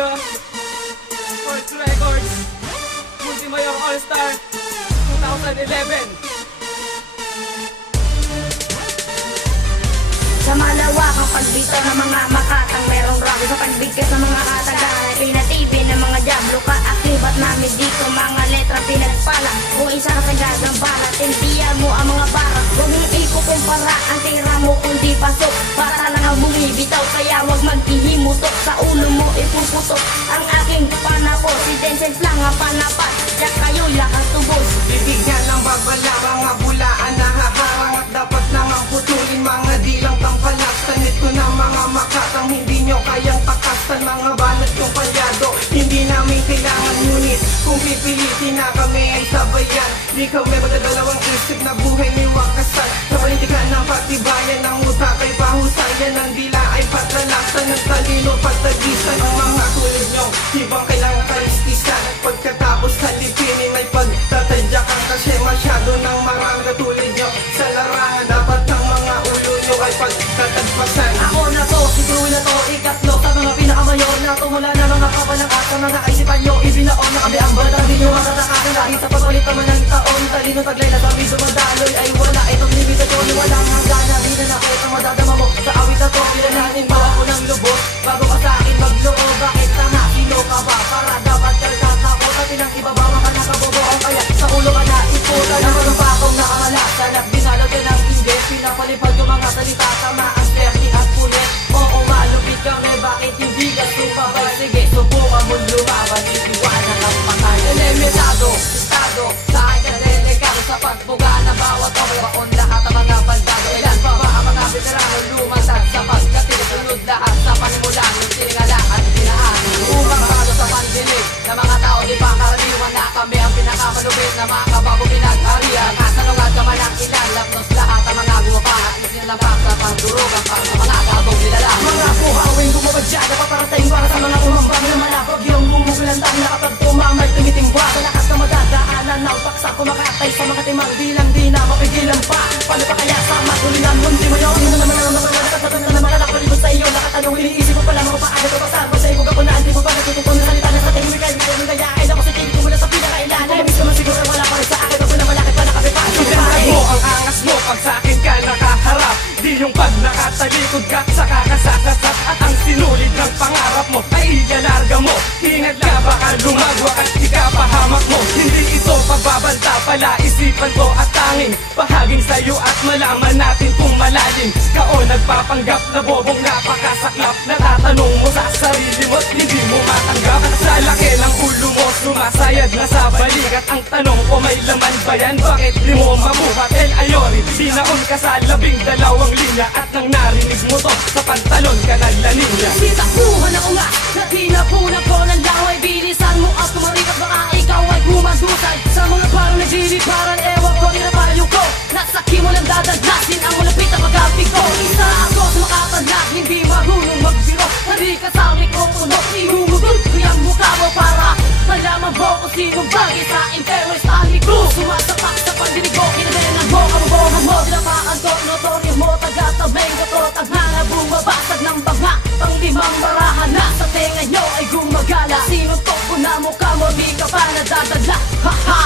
Studio, Sports Records, Multimayor All-Star 2011. Sa malawakang pagbita ng mga makatang merong rabi sa pagbigkas ng mga katagalan, pinatibin ng mga diablo kaakibat namin dito mga letra pinagpala. Kung isa ka sagad balat, tintiyan mo ang mga barat. Huwag mong ikukumpara ang tira mo kundi pasok, para lang ang bumibitaw, kaya huwag maghihimutok. Sa ulo mo ipuputok ang aking panapos, intentions lang ang panapat, diyak kayo'y lakas tubos. Bibigyan ng babala, mga bulaan na haharang at dapat nang ang putulin, mga dilang tampalaksan. Ito na mga makatang hindi nyo kayang takastan, mga banat yung palyado hindi namin kailangan, ngunit kung pipilitin na kami ay sabayan. Di kami magdadalawang isip na buhay may wakasan, sa panindigan ng patibayan ng utak ay pahusayan, ng dila ay patalaksan, ng talino pagtagisan. Ang mga tulad nyo ibang kailangan kalistisan, pagkatapos halipinin ay pagtatadyakan, kasi masyado ng mga katulad nyo sa larangan. Dapat ang mga ulo nyo ay pagtatagpasan. Ako na to, si Cruel na to, ikatlo sa mga pinakamayor na tumula na mga kapalangat sa mga kaisipan nyo. Ibinaon na kami ang bata, di nyo makatakakan dahil sa pagpalit naman ng taon. Talino taglay na sabi dumadaloy ay wala, itong limitasyon walang hanggan. Di na nakita madadama mo sa awit na to, kilalanin mo ako ng lubos bago ka sa akin magloo. Bakit ka na, sino ka ba? Para dapat kalkatakot at pinang-ibabawa ka na kaboboong, kaya sa ulo ka na iputa na mga pakong nakamala. Salak binalot ka ng hindi, pinapalipad yung mga salita, tama ang sterti at pulit. Oo, malupit kami, bakit hindi ka sumabay? Sige, subukan mo lumaban, itiwanan ang patay. Elementado, estado, sa akin ka delikado sa pagbuga na bawat baon lahat ang mga bandado. Ilan pa ba ang mga veterano lumasad sa pagkatil, sunod lahat sa panimulan yung siningala at pinaan. Umangkado sa pandinig na mga tao di pa karaniwan, na kami ang pinakamalupit na mga kabago pinagharian. Kasanungan ka man ang ilan, lapnos lahat ang mga guwapa at isinilabak sa pangdurugan pang sa mga gabong nilala. Mga buhawing gumabadya na paparating para sa mga umambang na malabog yung bumukulantang na kapag tumamay tumitingwa. Sa lakas ka madadaanan na upaksak kumakatay sa mga timang bilang di na mapigilan pa. Paano pa kaya sa matulinan mundi mo yun? Sino naman ang mga nakatatanong na naman nakapalibot sa iyo? Nakatanong iniisip mo pala mga paano ka pasar pa sa iyo ka po na hindi mo pa natututo na salita na sa tahimik ay ngayon ng dayain ako sa tingin ko mula sa pinakailan. Namiss naman siguro wala pa rin sa akin pag pinamalakit pa nakapipan. Itanag mo ang angas mo pag sa akin ka nakaharap, di yung pag nakatalikod ka sa kakasasasat, at ang sinulid ng pangarap mo ay ialarga mo. Ingat ka baka lumagwa at ikapahamak mo. Hindi ito pagbabanta pala isipan ko at tanging bahaging sa'yo at malaman natin kung malalim ka o nagpapanggap na bobong napakasaklap. Natatanong mo sa sarili mo at hindi mo matanggap. At sa laki ng ulo mo sumasayad na sa balikat, ang tanong ko may laman ba yan? Bakit di mo mabuhat? El Ayori, binaon ka sa 12 linya at nang narinig mo to sa pantalon ka naglaninya. Sitakuhan ako nga na tinapunan ko ng laway, bilisan mo at tumarikat baka ikaw ay gumagusay sa mga parang nagliliparan. Ewan ko, nirapayo ko nasaki mo lang dadaglasin ang malapit na pag-abig ko. Isa ako sa makatanlag, hindi marunong magbiro, hindi kasami ko tunok, ihumugot ko yung mukha mo para malaman mo kung sino bagay sa impero stali ko. Sumasapak sa pandinig ko, kinabenan mo, kamubohan mo, dinapakan ko, notoryo mo, taga-tabeng ko to, taghanga bumabasag ng banga, pang-limang barahan na sa tenga nyo ay gumagala. Sino to na mukha mo, di ka pa nadadala, ha ha.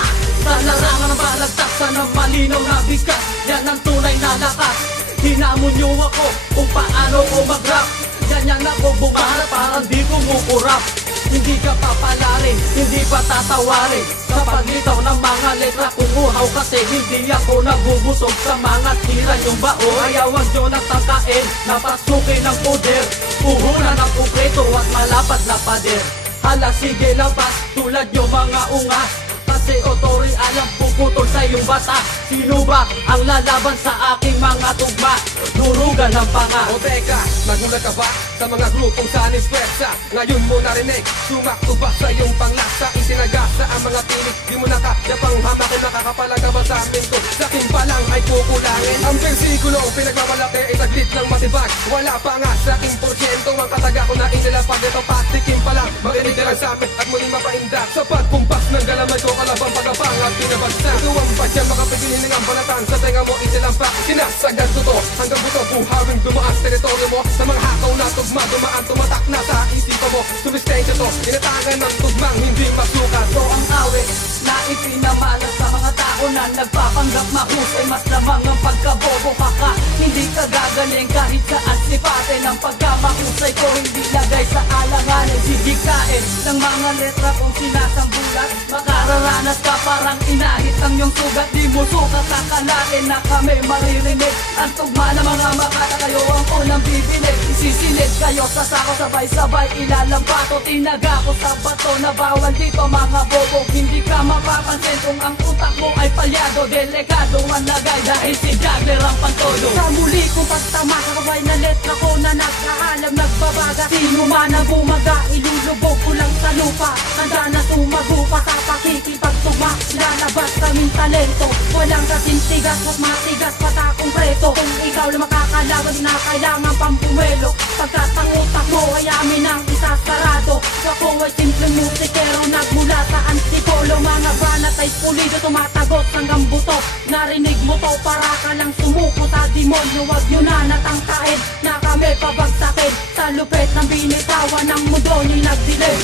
Sa larangan ng balagtaksan ng malinaw na bigkas, yan ang tunay na lakas. Hinamon nyo ako kung paano ko mag-rap, ganyan ako bumaharap parang di kumukurap. Hindi ka papalarin, hindi pa tatawarin sa paglitaw ng mga letra. Kumuhaw kasi hindi ako nagubusog sa mga tira yung bao. Kaya wag nyo natangkain, napasukin ng poder, puhunan ng kumpleto at malapad na pader. Hala sige labas, tulad nyo mga ungas, kasi otori alam puputol sa iyong bata. Sino ba ang lalaban sa aking mga tugma? Durugan ng panga. O teka, nagulat ka ba sa mga grupong sanis pwersa? Ngayon mo narinig, sumakto ba sa iyong panglasa? Isinagasa ang mga tinig, di mo nakayapang hamakin, nakakapalaga ba sa amin to? Sa akin pa lang ay kukulangin. Ang bersikulong pinagmamalaki ay saglit lang matibag. Wala pa nga sa aking porsyento ang kataga ko na inilapag. Ito patikim pa lang, makinig na lang sa amin at muling mapaindak. Sa pagpumpas ng galamay ko, kalabang pagabang at pinabagsak. Tuwang ba siya makapigilin ng ambanatan? Sa tenga mo isilampak, sinasagad ko to hanggang buto, buhawing dumaan sa teritoryo mo. Sa mga hakaw na tugma, dumaan, tumatak na sa isipan mo. Sumistensya to, Tinatagan ng tugmang hindi masukat. Ito ang awit na ipinamalas sa mga tao na nagpapanggap mahusay. Mas lamang ang pagkabobo ka, hindi ka gagaling kahit saan sipatin. Ang pagkamahusay ko hindi lagay sa alanganin, sigikain ng mga letra kong sinasambulat. Makararanas ka parang inahit ang iyong sugat. Di mo sukat akalain na kami maririnig. Ang tugma ng mga makata, kayo ang unang bibinig. Isisilid kayo sa sako, sabay-sabay ilalampato. Tinaga ko sa bato na bawal dito mga bobo. Hindi ka mapapansin kung ang utak mo ay palyado. Delikado ang lagay dahil si Gagler ang pantodo. Sa muli kong pagtama sa kabay na letra ko na nagkaalam nagbabaga. Sino man ang bumaga, ilulubog ko lang sa lupa. Handa na sumagupa sa pakikipagtugma. Lalabas kaming talento, walang kasintigas at matigas patakong preto. Kung ikaw lang makakalaban, di na kailangan pang pumelo. Pagkat ang utak mo ay amin ang isasarado. Ako ay simpleng musikero nagmula sa antipolo. Mga banat ay pulido, tumatagot hanggang buto. Narinig mo to para ka lang sumuko sa demonyo. Huwag nyo na natangkain na kami pabagsakin. Sa lupit ng binitawan ng mundo nyo'y nagdilim.